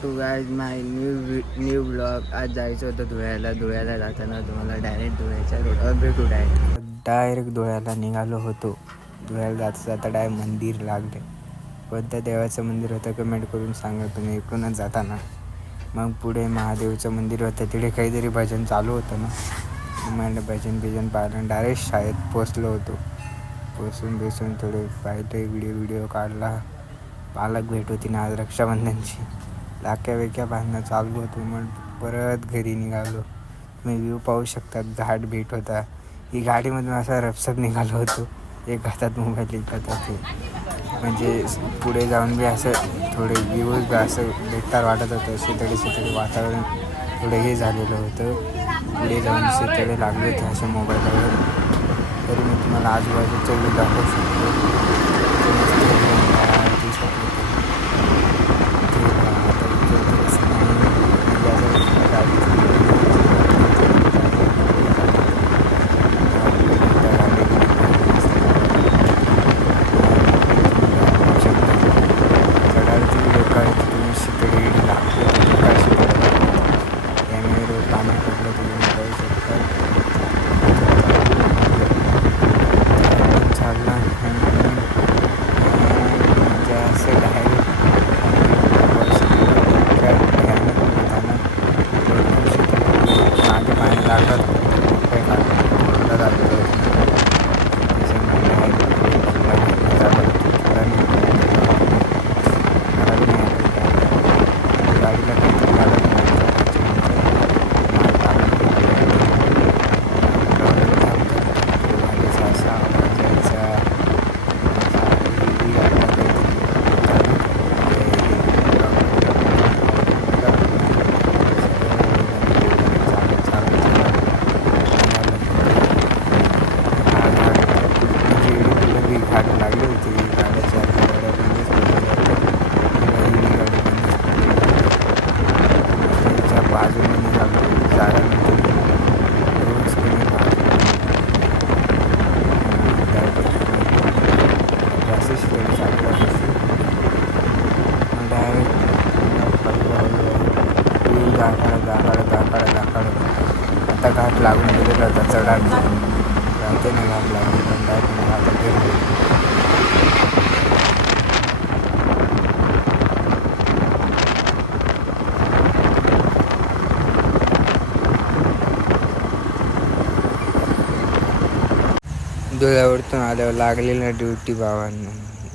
To guys my new blog. आज जायचं होतं धुळ्याला जाताना तुम्हाला डायरेक्ट धुळ्याच्या रोडवर भेटू. डायरेक्ट धुळ्याला निघालो होतो. धुळ्याला जाता डायरेक्ट मंदिर लागले. कोणतं देवाचं मंदिर होतं कमेंट करून सांगा तुम्ही. इकडूनच जाताना मग पुढे महादेवचं मंदिर होतं. तिथे काहीतरी भजन चालू होतं ना. मला भजन पाहिलं. डायरेक्ट शाळेत पोचलो होतो. पोचून थोडे पाहिले व्हिडिओ काढला. पालक भेट होती ना आज रक्षाबंधनची. लाक्या बांधणं चालू होतं. मग परत घरी निघालो. मी व्ह्यू पाहू शकतात. घाट भेट होता. ही गाडीमधून असा रपसक निघालो होतो. एक हातात मोबाईल एक हातात हे. म्हणजे पुढे जाऊन बी असं थोडे व्ह्यूज असं बेकार वाटत होतं. शीतळे वातावरण थोडं हे झालेलं होतं. पुढे जाऊन शीतळे लागले होते अशा मोबाईलवर. तरी मी तुम्हाला आजूबाजूचा व्ह्यू दाखवू शकतो. आता घाट लागून गेलेला होता. चढाड राहते ना घाट लागून पण आता गेलो. धुळ्यावरतून आल्यावर लागलेलं ड्युटी भावांना.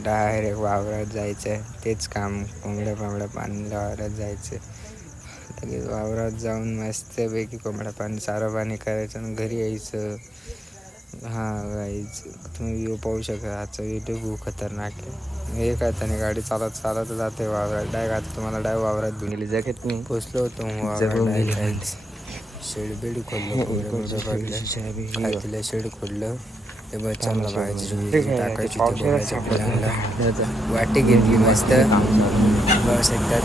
डायरेक्ट वावरात जायचं आहे. तेच काम कोंबड्या पाणी वावरात जायचं. लगेच वावरात जाऊन मस्तपैकी कोंबड्या पाणी चारा पाणी करायचं आणि घरी यायचं. गाईज तुम्ही व्ह्यू पाहू शकता. आजचा व्हिडिओ खूप खतरनाक आहे. एक हाताने गाडी चालत जाते वावरात. आता तुम्हाला वावरात घेऊन गेली. जॅकेट मी पोचलो होतो. शेड खोललं. शेड खोललं. ते बच्चांना टाकायची. वाटी घेतली मस्त. बस एकदाच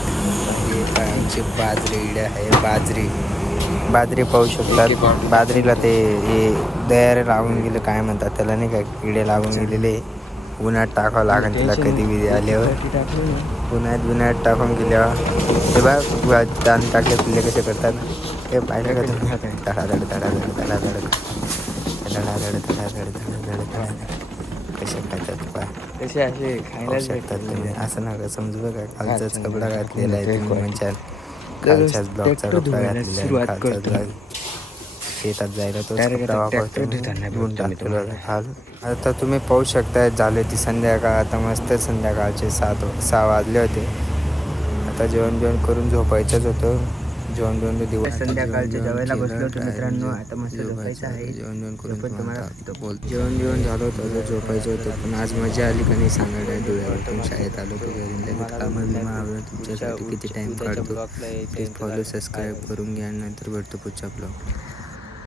आमची बाजरी आहे. बाजरी पाहू शकतात. बाजरीला ते हे दयारे लागून गेले काय म्हणतात त्याला नाही का, किडे लागून गेलेले. उन्हात टाकावं लागेल तिला कधी विधी आल्यावर. उन्हात टाकून गेल्यावर ते बघ दान टाकले पिल्ले कसे करतात हे पाहिलं का तुम्ही. धडाधड कसे खातात पा कसे असे खायला शकतात तुम्ही. असं नका समजू बघा. कालचाच कपडा घातलेला आहे तुम्ही म्हणजे कालच्याच ब्लॉगचा कपडा घातलेला आहे. शेतात जायला तोच कपडा वापरतो. आता तुम्ही पाहू शकता झाले ती संध्याकाळ. आता मस्त संध्याकाळचे 6 वाजले होते. आता जेवण करून झोपायचंच होतं. जेवण दिवस संध्याकाळच्या जेवायला बसलो होतो मित्रांनो. आता मस्त झोपायचं आहे. जेवण झालं होतं. झोपायचं होतं. पण आज मजा आली का नाही सांगायला. धुळ्यावरून शाळेत आलो होतो घरी. लगेच कामाला तुमच्यासाठी किती टाईम काढतो. प्लीज फॉलो सबस्क्राईब करून घ्या. नंतर भेटतो पुढच्या ब्लॉग.